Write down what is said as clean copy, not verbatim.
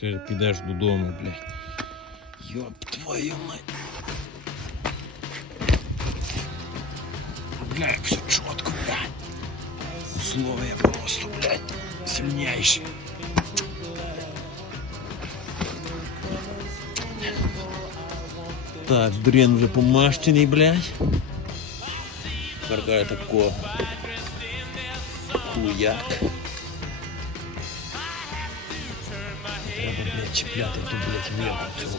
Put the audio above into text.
Каже, підеш додому, блядь. Йоп твою мать. Блядь, все чітко, блядь. Условия просто, блядь, сильнейшие. Так, дрен вже помащений, блядь. Каркає тако. Хуяк. Треба, блядь, чіпляти ту, блядь, вилку цього.